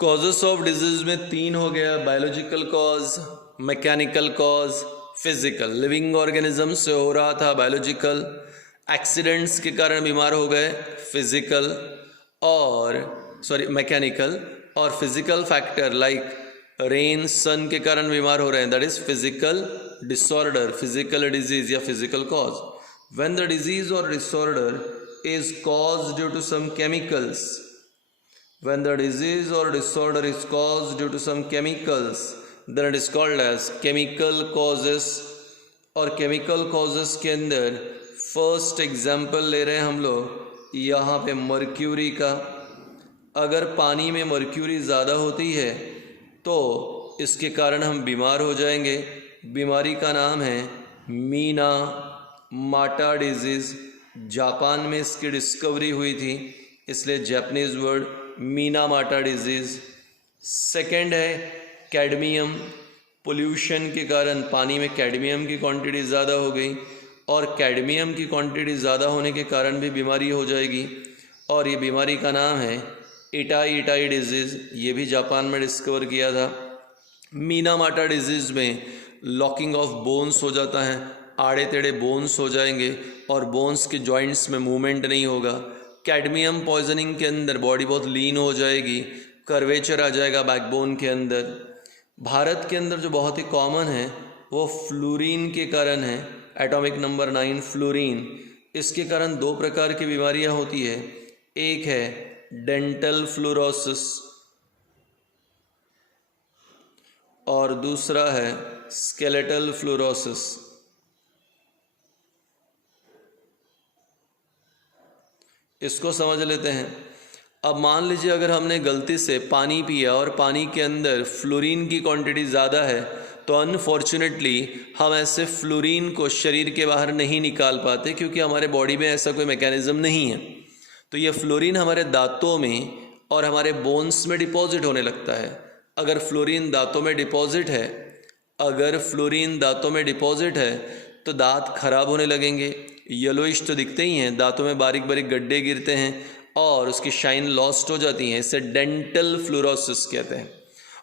Causes of disease में 3 हो गया, biological cause, mechanical cause, physical. Living organism से हो रहा था बायोलॉजिकल, एक्सीडेंट्स के कारण बीमार हो गए फिजिकल और मैकेनिकल, और physical factor like rain sun के कारण बीमार हो रहे हैं, that is physical disorder, physical disease या physical cause. When the disease और disorder is caused due to some chemicals, when the disease or disorder is caused due to some chemicals, then it is called as chemical causes। और chemical causes के अंदर first example ले रहे हैं हम लोग यहाँ पे मर्क्यूरी का। अगर पानी में मर्क्यूरी ज़्यादा होती है तो इसके कारण हम बीमार हो जाएंगे। बीमारी का नाम है मीना माटा डिजीज़। जापान में इसकी डिस्कवरी हुई थी, इसलिए जापानीज़ वर्ड मीना माटा डिजीज़। सेकेंड है कैडमियम। पोल्यूशन के कारण पानी में कैडमियम की क्वांटिटी ज़्यादा हो गई और कैडमियम की क्वांटिटी ज़्यादा होने के कारण भी बीमारी हो जाएगी, और ये बीमारी का नाम है इटाई डिजीज़। ये भी जापान में डिस्कवर किया था। मीना माटा डिजीज़ में लॉकिंग ऑफ बोन्स हो जाता है, आड़े टेढ़े बोन्स हो जाएंगे और बोन्स के जॉइंट्स में मूवमेंट नहीं होगा। कैडमियम पॉइजनिंग के अंदर बॉडी बहुत लीन हो जाएगी, कर्वेचर आ जाएगा बैकबोन के अंदर। भारत के अंदर जो बहुत ही कॉमन है वो फ्लोरीन के कारण है, एटॉमिक नंबर 9 फ्लोरीन। इसके कारण 2 प्रकार की बीमारियां होती है, एक है डेंटल फ्लोरोसिस और दूसरा है स्केलेटल फ्लोरोसिस। इसको समझ लेते हैं। अब मान लीजिए अगर हमने गलती से पानी पिया और पानी के अंदर फ्लोरीन की क्वांटिटी ज़्यादा है, तो अनफॉर्चुनेटली हम ऐसे फ्लोरीन को शरीर के बाहर नहीं निकाल पाते, क्योंकि हमारे बॉडी में ऐसा कोई मैकेनिज्म नहीं है। तो ये फ्लोरीन हमारे दांतों में और हमारे बोन्स में डिपॉजिट होने लगता है। अगर फ्लोरीन दांतों में डिपॉजिट है तो दांत खराब होने लगेंगे, येलोइश तो दिखते ही हैं, दांतों में बारीक बारीक गड्ढे गिरते हैं और उसकी शाइन लॉस्ट हो जाती है। इसे डेंटल फ्लोरोसिस कहते हैं।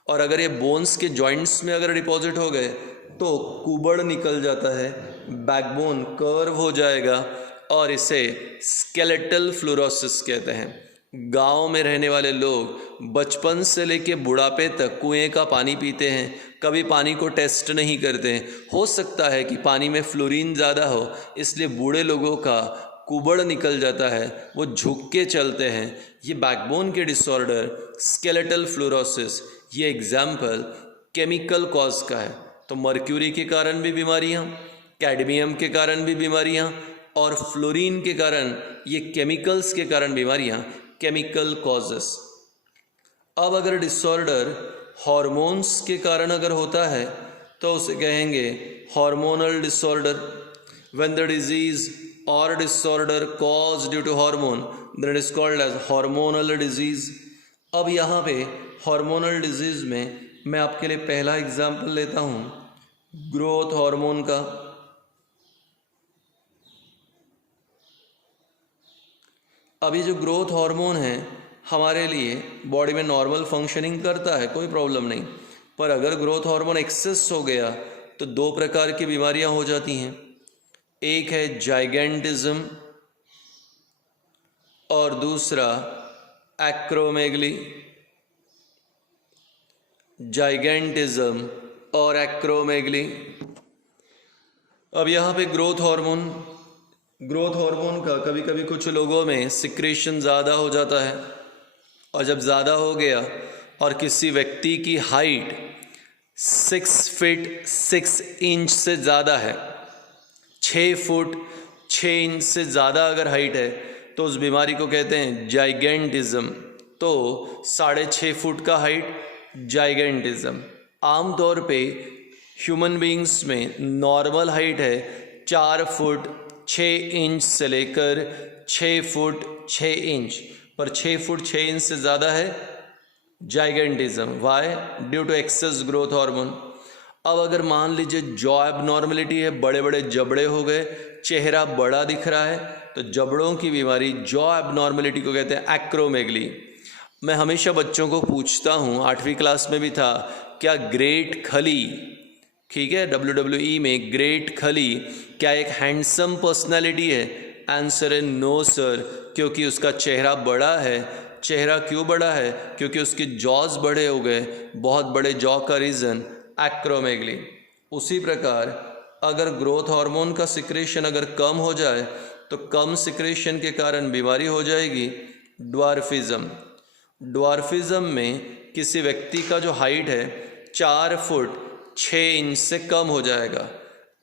और अगर ये बोन्स के जॉइंट्स में अगर डिपॉजिट हो गए तो कुबड़ निकल जाता है, बैकबोन कर्व हो जाएगा और इसे स्केलेटल फ्लोरोसिस कहते हैं। गांव में रहने वाले लोग बचपन से लेके बुढ़ापे तक कुएं का पानी पीते हैं, कभी पानी को टेस्ट नहीं करते हैं। हो सकता है कि पानी में फ्लोरीन ज़्यादा हो, इसलिए बूढ़े लोगों का कुबड़ निकल जाता है, वो झुक के चलते हैं। ये बैकबोन के डिसऑर्डर स्केलेटल फ्लोरोसिस, ये एग्जाम्पल केमिकल कॉज का है। तो मर्क्यूरी के कारण भी बीमारियाँ, कैडमियम के कारण भी बीमारियाँ और फ्लोरीन के कारण, ये केमिकल्स के कारण बीमारियाँ, केमिकल कॉजेस। अब अगर डिसऑर्डर हार्मोन्स के कारण अगर होता है तो उसे कहेंगे hormonal disorder. When the disease और disorder cause due to hormone, then it is called as hormonal disease. अब यहाँ पे हार्मोनल डिजीज में मैं आपके लिए पहला एग्जाम्पल लेता हूँ ग्रोथ हार्मोन का। अब ये जो ग्रोथ हार्मोन है हमारे लिए बॉडी में नॉर्मल फंक्शनिंग करता है, कोई प्रॉब्लम नहीं। पर अगर ग्रोथ हार्मोन एक्सेस हो गया तो 2 प्रकार की बीमारियां हो जाती हैं। एक है जाइगेंटिज्म और दूसरा एक्रोमेगली। जाइगेंटिज्म और एक्रोमेगली। अब यहाँ पे ग्रोथ हार्मोन का कभी कभी कुछ लोगों में सिक्रेशन ज़्यादा हो जाता है, और जब ज़्यादा हो गया और किसी व्यक्ति की हाइट 6 फीट 6 इंच से ज़्यादा है, 6 फुट 6 इंच से ज़्यादा अगर हाइट है तो उस बीमारी को कहते हैं जाइगेंटिज्म। तो 6.5 फुट का हाइट जाइगेंटिज्म। आमतौर पे ह्यूमन बीइंग्स में नॉर्मल हाइट है 4 फुट 6 इंच से लेकर 6 फुट 6 इंच, पर 6 फुट 6 इंच से ज़्यादा है gigantism. Why? Due to excess growth hormone. अब अगर मान लीजिए जॉ एबनॉर्मलिटी है, बड़े बड़े जबड़े हो गए, चेहरा बड़ा दिख रहा है, तो जबड़ों की बीमारी जॉ एबनॉर्मलिटी को कहते हैं एक्रोमेगली। मैं हमेशा बच्चों को पूछता हूँ, 8वीं क्लास में भी था, क्या ग्रेट खली, ठीक है, WWE में ग्रेट खली क्या एक हैंडसम पर्सनालिटी है? आंसर है नो सर, क्योंकि उसका चेहरा बड़ा है। चेहरा क्यों बड़ा है? क्योंकि उसके जॉज बड़े हो गए। बहुत बड़े जॉ का रीज़न एक्रोमेगली। उसी प्रकार अगर ग्रोथ हार्मोन का सिक्रेशन अगर कम हो जाए तो कम सिक्रेशन के कारण बीमारी हो जाएगी ड्वार्फिज्म। ड्वार्फिज्म में किसी व्यक्ति का जो हाइट है 4 फुट 6 इंच से कम हो जाएगा।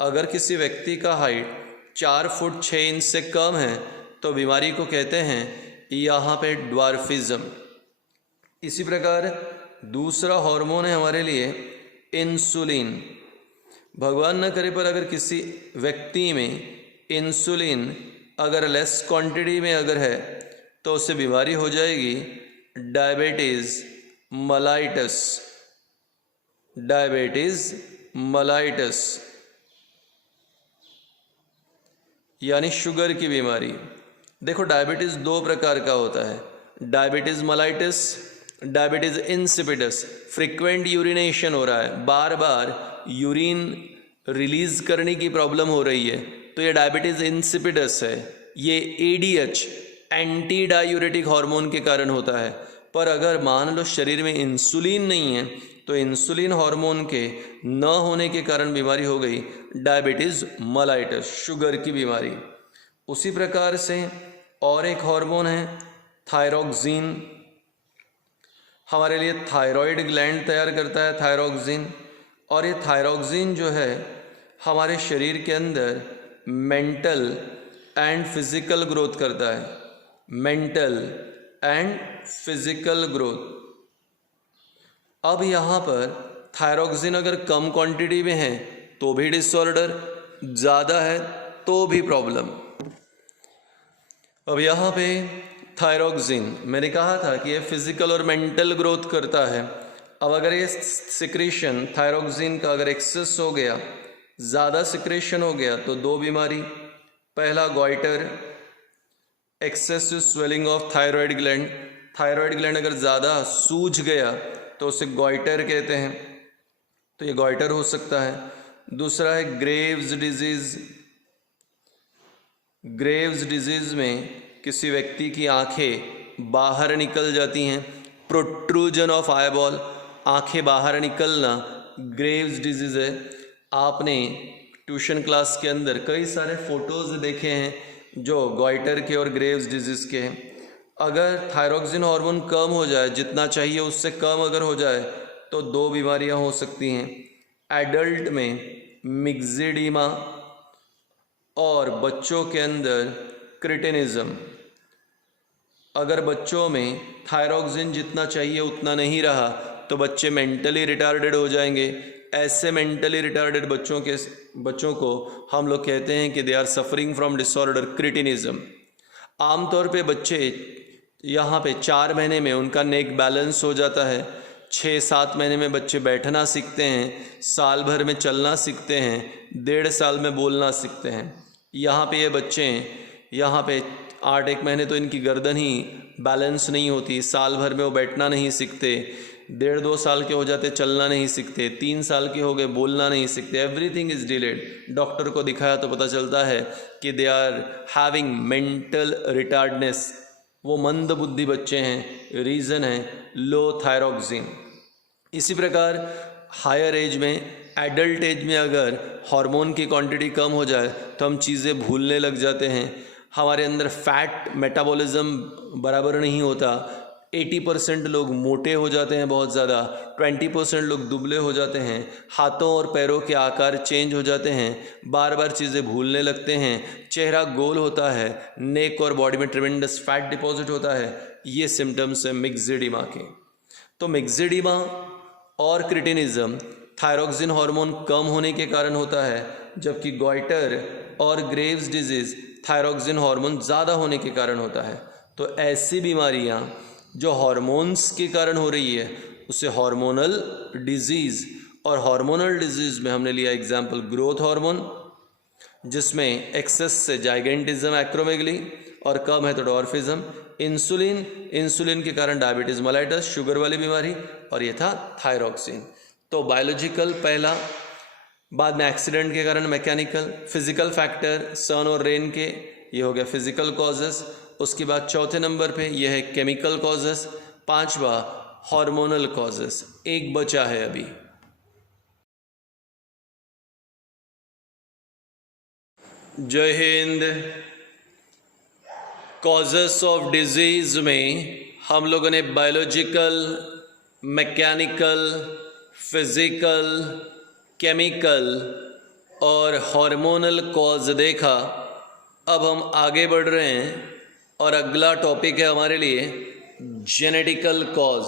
अगर किसी व्यक्ति का हाइट 4 फुट 6 इंच से कम है तो बीमारी को कहते हैं यहाँ पे ड्वार्फिज्म। इसी प्रकार दूसरा हार्मोन है हमारे लिए इंसुलिन। भगवान न करे पर अगर किसी व्यक्ति में इंसुलिन अगर लेस क्वांटिटी में अगर है तो उससे बीमारी हो जाएगी डायबिटीज़ मलाइटस। डायबिटीज़ मलाइटस यानी शुगर की बीमारी। देखो डायबिटीज़ 2 प्रकार का होता है, diabetes mellitus, diabetes insipidus. Frequent urination हो रहा है, बार बार यूरिन रिलीज़ करने की प्रॉब्लम हो रही है, तो ये डायबिटीज़ इंसिपिडस है। ये ADH एंटी डायूरेटिक हार्मोन के कारण होता है। पर अगर मान लो शरीर में इंसुलिन नहीं है तो इंसुलिन हार्मोन के न होने के कारण बीमारी हो गई डायबिटीज़ मलाइटस, शुगर की बीमारी। उसी प्रकार से और एक हार्मोन है थायरोक्सिन। हमारे लिए थायराइड ग्लैंड तैयार करता है थायरोक्सिन, और ये थायरोक्सिन जो है हमारे शरीर के अंदर मेंटल एंड फिजिकल ग्रोथ करता है। Mental and physical growth. अब यहाँ पर थायरोक्सिन अगर कम क्वांटिटी में है तो भी डिसऑर्डर, ज़्यादा है तो भी प्रॉब्लम। अब यहाँ पे थायरोक्सिन मैंने कहा था कि ये फिजिकल और मेंटल ग्रोथ करता है। अब अगर ये सिक्रेशन थायरोक्सिन का अगर एक्सेस हो गया, ज़्यादा सिक्रेशन हो गया तो 2 बीमारी। पहला goitre, excessive swelling of thyroid gland. Thyroid gland अगर ज़्यादा सूज गया तो उसे गॉइटर कहते हैं, तो ये गॉइटर हो सकता है। दूसरा है ग्रेव्स डिजीज़। ग्रेव्स डिजीज़ में किसी व्यक्ति की आंखें बाहर निकल जाती हैं, प्रोट्रूजन ऑफ आईबॉल, आंखें बाहर निकलना ग्रेव्स डिजीज़ है। आपने ट्यूशन क्लास के अंदर कई सारे फोटोज़ देखे हैं जो गॉइटर के और ग्रेव्स डिजीज़ के हैं। अगर थायरोक्सिन हार्मोन कम हो जाए, जितना चाहिए उससे कम अगर हो जाए तो 2 बीमारियां हो सकती हैं। एडल्ट में मिक्सिडीमा और बच्चों के अंदर क्रिटिनिज्म। अगर बच्चों में थायरोक्सिन जितना चाहिए उतना नहीं रहा तो बच्चे मेंटली रिटार्डेड हो जाएंगे। ऐसे मेंटली रिटार्डेड बच्चों को हम लोग कहते हैं कि they are suffering from disorder cretinism. आमतौर पे बच्चे यहाँ पे 4 महीने में उनका नेक बैलेंस हो जाता है, 6-7 महीने में बच्चे बैठना सीखते हैं, साल भर में चलना सीखते हैं, 1.5 साल में बोलना सीखते हैं। यहाँ पे ये बच्चे यहाँ पे 8-1 महीने तो इनकी गर्दन ही बैलेंस नहीं होती, साल भर में वो बैठना नहीं सीखते, 1.5-2 साल के हो जाते चलना नहीं सीखते, 3 साल के हो गए बोलना नहीं सीखते। Everything is delayed. डॉक्टर को दिखाया तो पता चलता है कि they are having mental retardness, वो मंद बुद्धि बच्चे हैं। रीज़न है लो थायरोक्सिन। इसी प्रकार हायर एज में, एडल्ट एज में अगर हार्मोन की क्वांटिटी कम हो जाए तो हम चीज़ें भूलने लग जाते हैं। हमारे अंदर फैट मेटाबॉलिज्म बराबर नहीं होता। 80% लोग मोटे हो जाते हैं बहुत ज़्यादा, 20% लोग दुबले हो जाते हैं, हाथों और पैरों के आकार चेंज हो जाते हैं, बार बार चीज़ें भूलने लगते हैं, चेहरा गोल होता है, नेक और बॉडी में ट्रिमेंडस फैट डिपॉजिट होता है। ये सिम्टम्स हैं मिक्सिडीमा के। तो मिक्सिडीमा और क्रिटिनिज्म थायरोक्सिन हार्मोन कम होने के कारण होता है, जबकि गॉइटर और ग्रेव्स डिजीज़ थायरोक्सिन हार्मोन ज़्यादा होने के कारण होता है। तो ऐसी बीमारियाँ जो हार्मोन्स के कारण हो रही है उसे हार्मोनल डिजीज़, और हार्मोनल डिजीज़ में हमने लिया एग्जाम्पल ग्रोथ हार्मोन, जिसमें एक्सेस से जाइगेंटिज्म एक्रोमेगली, और कम है तो डॉर्फिज्म। इंसुलिन, इंसुलिन के कारण डायबिटीज़ मेलाइटस, शुगर वाली बीमारी, और ये था थायरॉक्सिन। तो बायोलॉजिकल पहला, बाद में एक्सीडेंट के कारण मैकेनिकल, फिजिकल फैक्टर सन और रेन के, ये हो गया फिजिकल कॉजेस। उसके बाद चौथे नंबर पे ये है केमिकल कॉजेस। पांचवा हार्मोनल कॉजेस। एक बचा है अभी। जय हिंद। कॉजेस ऑफ डिजीज में हम लोगों ने बायोलॉजिकल, मैकेनिकल, फिजिकल, केमिकल और हार्मोनल कॉज देखा। अब हम आगे बढ़ रहे हैं और अगला टॉपिक है हमारे लिए जेनेटिकल कॉज।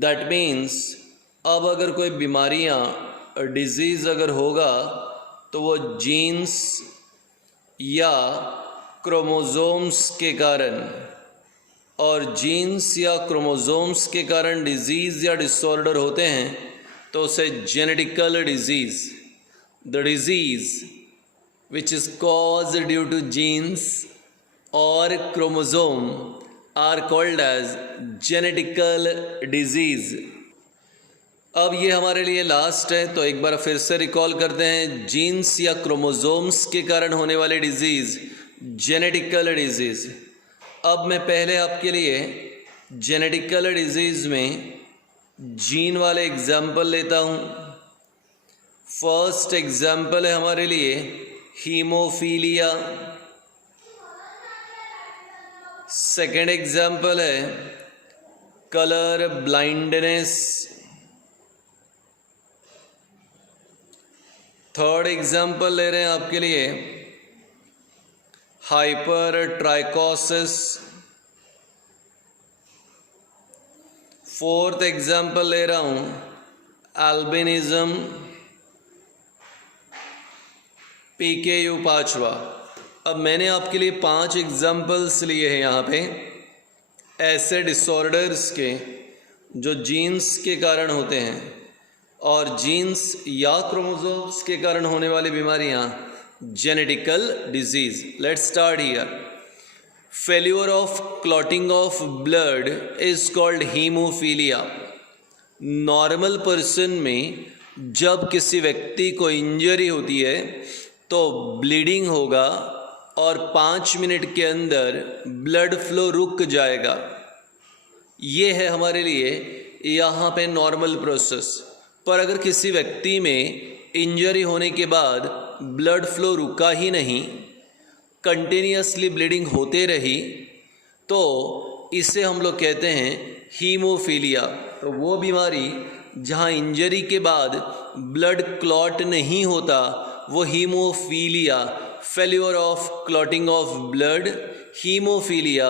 दैट मीन्स अब अगर कोई बीमारियां, डिजीज़ अगर होगा तो वो जीन्स या क्रोमोसोम्स के कारण, और जीन्स या क्रोमोसोम्स के कारण डिजीज़ या डिसऑर्डर होते हैं तो उसे genetical disease, the disease which is caused due to genes or chromosome are called as genetical disease। अब ये हमारे लिए लास्ट है, तो एक बार फिर से रिकॉल करते हैं। जीन्स या क्रोमोसोम्स के कारण होने वाले डिजीज़ जेनेटिकल डिजीज़। अब मैं पहले आपके लिए जेनेटिकल डिजीज़ में जीन वाले एग्जाम्पल लेता हूँ। फर्स्ट एग्जाम्पल है हमारे लिए हीमोफीलिया। सेकेंड एग्जाम्पल है कलर ब्लाइंडनेस। थर्ड एग्जाम्पल ले रहे हैं आपके लिए हाइपर ट्राइकोसिस। फोर्थ एग्जाम्पल ले रहा हूं एल्बिनिज्म। PKU पांचवा। अब मैंने आपके लिए 5 एग्जाम्पल्स लिए हैं यहाँ पे ऐसे डिसऑर्डर्स के जो जीन्स के कारण होते हैं, और जीन्स या क्रोमोसोम्स के कारण होने वाली बीमारियाँ genetical disease. Let's start here. Failure of clotting of blood is called haemophilia. Normal person में जब किसी व्यक्ति को इंजरी होती है तो ब्लीडिंग होगा और 5 मिनट के अंदर ब्लड फ्लो रुक जाएगा। ये है हमारे लिए यहाँ पे नॉर्मल प्रोसेस। पर अगर किसी व्यक्ति में इंजरी होने के बाद ब्लड फ्लो रुका ही नहीं, कंटिन्यूसली ब्लीडिंग होते रही, तो इसे हम लोग कहते हैं हीमोफीलिया। तो वो बीमारी जहाँ इंजरी के बाद ब्लड क्लॉट नहीं होता वो haemophilia, failure of clotting of blood, haemophilia,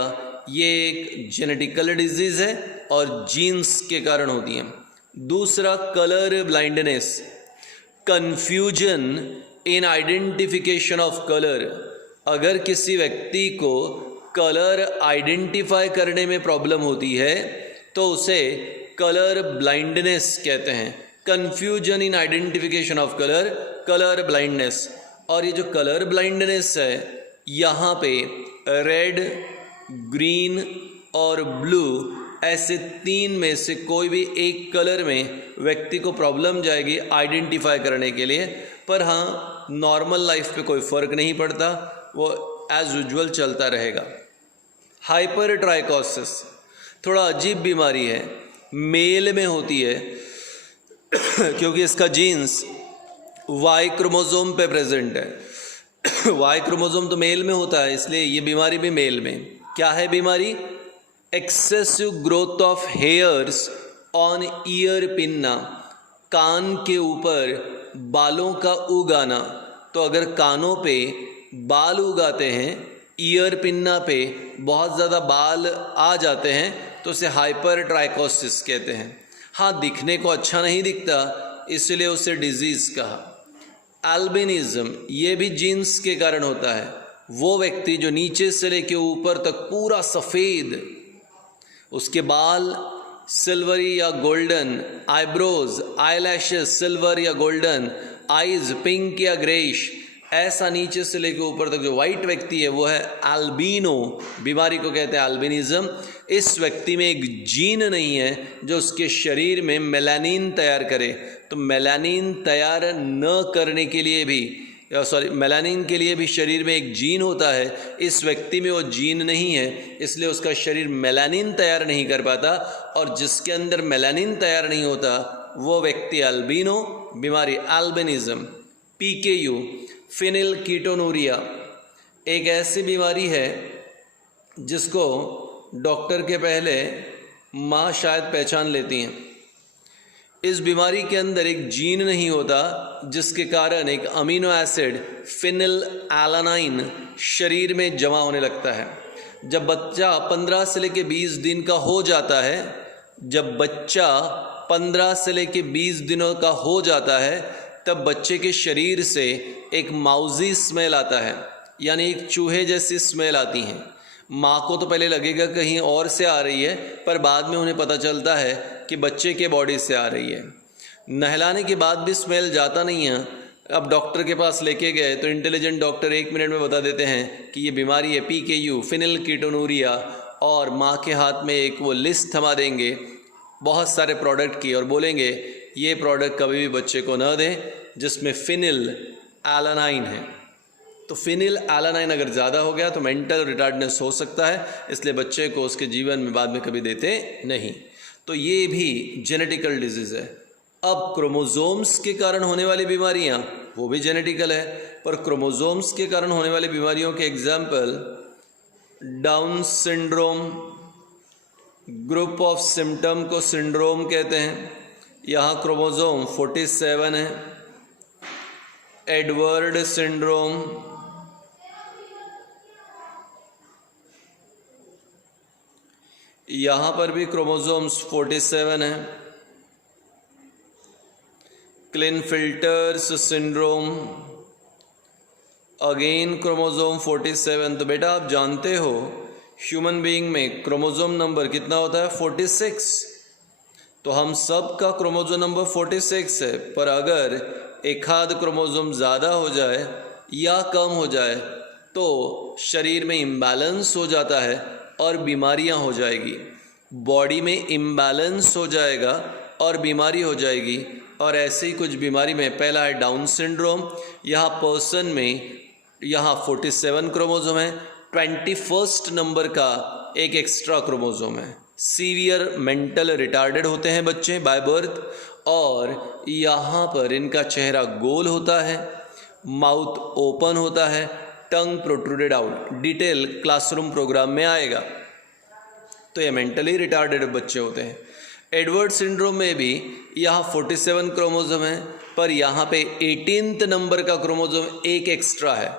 ये एक जेनेटिकल डिजीज़ है और जीन्स के कारण होती है। दूसरा colour blindness, confusion in identification of colour. अगर किसी व्यक्ति को कलर आइडेंटिफाई करने में प्रॉब्लम होती है तो उसे कलर ब्लाइंडनेस कहते हैं। Confusion in identification of colour, colour blindness. और ये जो कलर ब्लाइंडनेस है, यहाँ पे रेड, ग्रीन और ब्लू ऐसे 3 में से कोई भी एक कलर में व्यक्ति को प्रॉब्लम जाएगी आइडेंटिफाई करने के लिए। पर हाँ, नॉर्मल लाइफ पे कोई फ़र्क नहीं पड़ता, वो एज यूजुअल चलता रहेगा। हाइपर ट्राइकोसिस थोड़ा अजीब बीमारी है, मेल में होती है क्योंकि इसका जीन्स वाई क्रोमोसोम पे प्रेजेंट है। वाई क्रोमोसोम तो मेल में होता है, इसलिए ये बीमारी भी मेल में। क्या है बीमारी? Excessive growth of hairs on ear pinna, कान के ऊपर बालों का उगाना। तो अगर कानों पे बाल उगाते हैं, ईयर पिन्ना पे बहुत ज़्यादा बाल आ जाते हैं, तो उसे हाइपर ट्राइकोसिस कहते हैं। हाँ, दिखने को अच्छा नहीं दिखता, इसलिए उसे डिजीज़ कहा। एल्बिनिज्म, ये भी जीन्स के कारण होता है। वो व्यक्ति जो नीचे से लेके ऊपर तक पूरा सफ़ेद, उसके बाल सिल्वरी या गोल्डन, आईब्रोज, आईलैशेस सिल्वर या गोल्डन, आईज पिंक या ग्रेइश, ऐसा नीचे से लेकर ऊपर तक जो वाइट व्यक्ति है वो है अल्बिनो, बीमारी को कहते हैं अल्बिनिज्म। इस व्यक्ति में एक जीन नहीं है जो उसके शरीर में मेलानिन तैयार करे। तो मेलानिन तैयार न करने के लिए भी मेलानिन के लिए भी शरीर में एक जीन होता है, इस व्यक्ति में वो जीन नहीं है, इसलिए उसका शरीर मेलानिन तैयार नहीं कर पाता। और जिसके अंदर मेलानिन तैयार नहीं होता वो व्यक्ति अल्बिनो, बीमारी अल्बिनिज्म। PKU फिनिल कीटोनूरिया एक ऐसी बीमारी है जिसको डॉक्टर के पहले माँ शायद पहचान लेती हैं। इस बीमारी के अंदर एक जीन नहीं होता जिसके कारण एक अमीनो एसिड फिनिल एलानाइन शरीर में जमा होने लगता है। जब बच्चा 15 से लेकर 20 दिन का हो जाता है, जब बच्चा 15 से लेकर 20 दिनों का हो जाता है तब बच्चे के शरीर से एक माउजी स्मेल आता है, यानी एक चूहे जैसी स्मेल आती है। माँ को तो पहले लगेगा कहीं और से आ रही है, पर बाद में उन्हें पता चलता है कि बच्चे के बॉडी से आ रही है। नहलाने के बाद भी स्मेल जाता नहीं है। अब डॉक्टर के पास लेके गए तो इंटेलिजेंट डॉक्टर 1 मिनट में बता देते हैं कि ये बीमारी है PKU फिनिल कीटोनूरिया, और माँ के हाथ में एक वो लिस्ट थमा देंगे बहुत सारे प्रोडक्ट की और बोलेंगे ये प्रोडक्ट कभी भी बच्चे को न दें जिसमें फिनिल एलानाइन है। तो फिनिल एलानाइन अगर ज़्यादा हो गया तो मेंटल रिटार्डनेस हो सकता है, इसलिए बच्चे को उसके जीवन में बाद में कभी देते नहीं। तो ये भी जेनेटिकल डिजीज़ है। अब क्रोमोसोम्स के कारण होने वाली बीमारियां वो भी जेनेटिकल है, पर क्रोमोसोम्स के कारण होने वाली बीमारियों के example down syndrome, group of symptom को सिंड्रोम कहते हैं, यहाँ क्रोमोसोम 47 है। एडवर्ड सिंड्रोम, यहाँ पर भी क्रोमोसोम्स 47 है। क्लिनफिल्टर्स सिंड्रोम, अगेन क्रोमोसोम 47। तो बेटा आप जानते हो ह्यूमन बीइंग में क्रोमोसोम नंबर कितना होता है? 46। तो हम सब का क्रोमोसोम नंबर 46 है, पर अगर एक आध क्रोमोसोम ज़्यादा हो जाए या कम हो जाए तो शरीर में इम्बैलेंस हो जाता है और बीमारियां हो जाएगी। बॉडी में इम्बैलेंस हो जाएगा और बीमारी हो जाएगी। और ऐसे ही कुछ बीमारी में पहला है डाउन सिंड्रोम। यहाँ पर्सन में यहाँ 47 क्रोमोसोम है, 21st नंबर का एक एक्स्ट्रा क्रोमोसोम है। सीवियर मेंटल रिटार्डेड होते हैं बच्चे बाय बर्थ, और यहाँ पर इनका चेहरा गोल होता है, माउथ ओपन होता है, टंग protruded out. Detail classroom programme में आएगा। तो ये मेंटली रिटार्डेड बच्चे होते हैं। एडवर्ड सिंड्रोम में भी यहाँ 47 क्रोमोसोम है, पर यहाँ पे 18th नंबर का क्रोमोसोम एक एक्स्ट्रा है।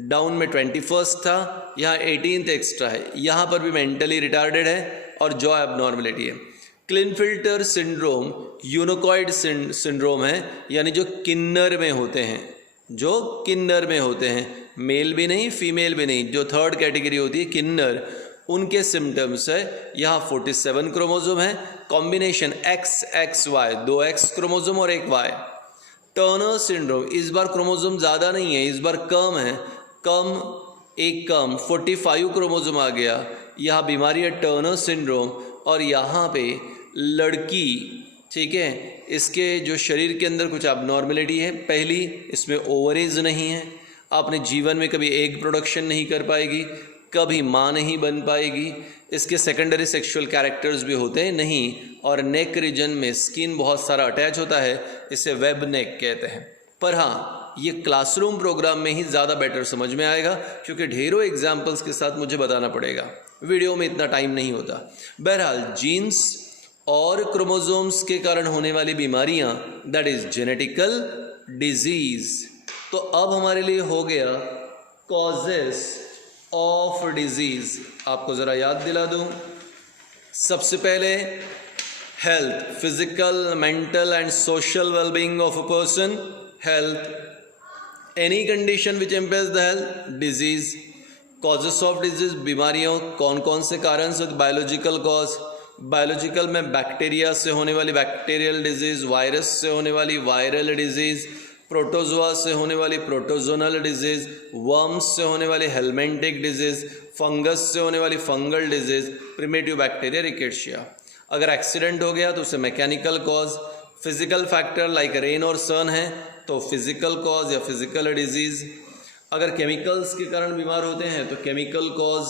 डाउन में 21st था, यहाँ 18th एक्स्ट्रा है। यहाँ पर भी मेंटली रिटार्डेड है और जॉ एबनॉर्मलिटी है। क्लिनफिल्टर सिंड्रोम यूनिकॉइड सिंड्रोम है, यानी जो किन्नर में होते हैं, जो किन्नर में होते हैं, मेल भी नहीं फीमेल भी नहीं, जो थर्ड कैटेगरी होती है किन्नर, उनके सिम्टम्स है। यहाँ 47 क्रोमोसोम है, कॉम्बिनेशन XXY, 2 X क्रोमोसोम और 1 Y। टर्नर सिंड्रोम, इस बार क्रोमोसोम ज़्यादा नहीं है, इस बार कम है, कम 45 क्रोमोसोम आ गया। यह बीमारी है टर्नर सिंड्रोम। और यहाँ पे लड़की, ठीक है, इसके जो शरीर के अंदर कुछ अबनॉर्मलिटी है। पहली, इसमें ओवरेज नहीं है, अपने जीवन में कभी एग प्रोडक्शन नहीं कर पाएगी, कभी माँ नहीं बन पाएगी। इसके सेकेंडरी सेक्सुअल कैरेक्टर्स भी होते हैं नहीं, और नेक रीजन में स्किन बहुत सारा अटैच होता है, इसे वेब नेक कहते हैं। पर हाँ, ये क्लासरूम प्रोग्राम में ही ज़्यादा बेटर समझ में आएगा, क्योंकि ढेरों एग्जाम्पल्स के साथ मुझे बताना पड़ेगा, वीडियो में इतना टाइम नहीं होता। बहरहाल जीन्स और क्रोमोसोम्स के कारण होने वाली बीमारियां, दैट इज जेनेटिकल डिजीज। तो अब हमारे लिए हो गया कॉजेस ऑफ डिजीज। आपको ज़रा याद दिला दूं, सबसे पहले health, physical, mental and social wellbeing of a person, health, any condition which impairs the health, disease. Causes of disease, बीमारियों कौन कौन से कारण से? बायोलॉजिकल कॉज, बायोलॉजिकल में बैक्टीरिया से होने वाली बैक्टीरियल डिजीज़, वायरस से होने वाली वायरल डिजीज़, प्रोटोजोआ से होने वाली प्रोटोजोनल डिजीज, वर्म्स से होने वाली हेलमेंटिक डिजीज, फंगस से होने वाली fungal disease, primitive bacteria rickettsia. अगर एक्सीडेंट हो गया तो उसे mechanical cause, physical factor like rain और सन है तो फिजिकल कॉज या फिजिकल डिजीज। अगर केमिकल्स के कारण बीमार होते हैं तो केमिकल कॉज,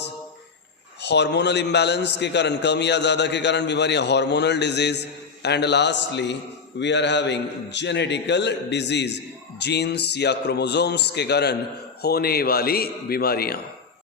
हार्मोनल इम्बैलेंस के कारण, कम या ज़्यादा के कारण बीमारियां, hormonal disease. And lastly we are having genetical disease, genes या क्रोमोसोम्स के कारण होने वाली बीमारियां।